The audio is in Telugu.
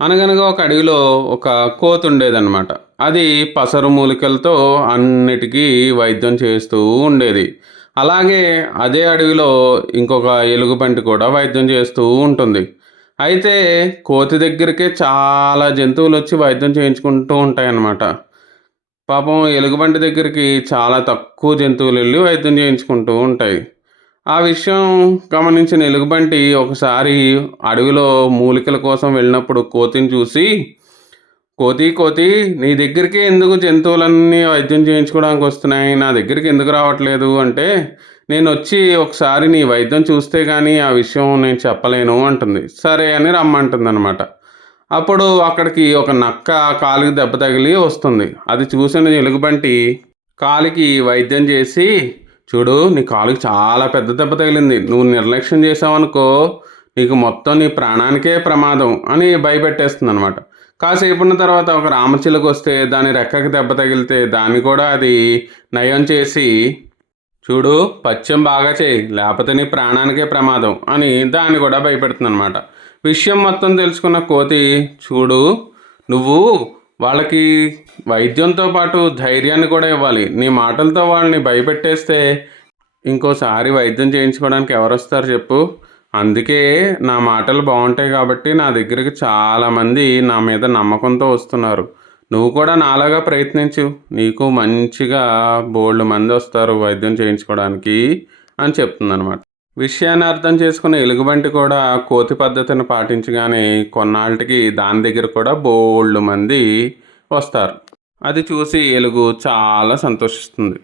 అనగనగా ఒక అడవిలో ఒక కోతి ఉండేదన్నమాట. అది పసరు మూలికలతో అన్నిటికీ వైద్యం చేస్తూ ఉండేది. అలాగే అదే అడవిలో ఇంకొక ఎలుగుబంటి కూడా వైద్యం చేస్తూ ఉంటుంది. అయితే కోతి దగ్గరికే చాలా జంతువులొచ్చి వైద్యం చేయించుకుంటూ ఉంటాయన్నమాట. పాపం ఎలుగుబంటి దగ్గరికి చాలా తక్కువ జంతువులెళ్లి వైద్యం చేయించుకుంటూ ఉంటాయి. ఆ విషయం గమనించిన ఎలుగుబంటి ఒకసారి అడవిలో మూలికల కోసం వెళ్ళినప్పుడు కోతిని చూసి, "కోతి, కోతి, నీ దగ్గరికే ఎందుకు జంతువులన్నీ వైద్యం చేయించుకోవడానికి వస్తున్నాయి? నా దగ్గరికి ఎందుకు రావట్లేదు?" అంటే, "నేనొచ్చి ఒకసారి నీ వైద్యం చూస్తే గానీ ఆ విషయం నేను చెప్పలేను" అంటుంది. సరే అని రమ్మంటుందనమాట. అప్పుడు అక్కడికి ఒక నక్క కాలికి దెబ్బ తగిలి వస్తుంది. అది చూసిన ఎలుగుబంటి కాలికి వైద్యం చేసి, "చూడు, నీ కాలుకి చాలా పెద్ద దెబ్బ తగిలింది. నువ్వు నిర్లక్ష్యం చేశావనుకో, నీకు మొత్తం నీ ప్రాణానికే ప్రమాదం" అని భయపెట్టేస్తుందనమాట. కాసేపున్న తర్వాత ఒక రామచిలుకొస్తే దాని రెక్కకి దెబ్బ తగిలితే దాన్ని కూడా అది నయం చేసి, "చూడు, పథ్యం బాగా చేయి, లేపోతే నీ ప్రాణానికే ప్రమాదం" అని దాన్ని కూడా భయపెడుతుందనమాట. విషయం మొత్తం తెలుసుకున్న కోతి, "చూడు, నువ్వు వాళ్ళకి వైద్యంతో పాటు ధైర్యాన్ని కూడా ఇవ్వాలి. నీ మాటలతో వాళ్ళని భయపెట్టేస్తే ఇంకోసారి వైద్యం చేయించుకోవడానికి ఎవరొస్తారు చెప్పు? అందుకే నా మాటలు బావుంటాయి కాబట్టి నా దగ్గరికి చాలామంది నా మీద నమ్మకంతో వస్తున్నారు. నువ్వు కూడా నాలాగా ప్రయత్నించు. నీకు మంచిగా బోలెడు మందొస్తారు వైద్యం చేయించుకోవడానికి" అని చెప్తుందనమాట. విషయాన్ని అర్థం చేసుకున్న ఎలుగుబంటి కూడా కోతి పద్ధతిని పాటించగానే కొన్నాళ్ళకి దాని దగ్గర కూడా బోలెడు మంది వస్తారు. అది చూసి ఎలుగు చాలా సంతోషిస్తుంది.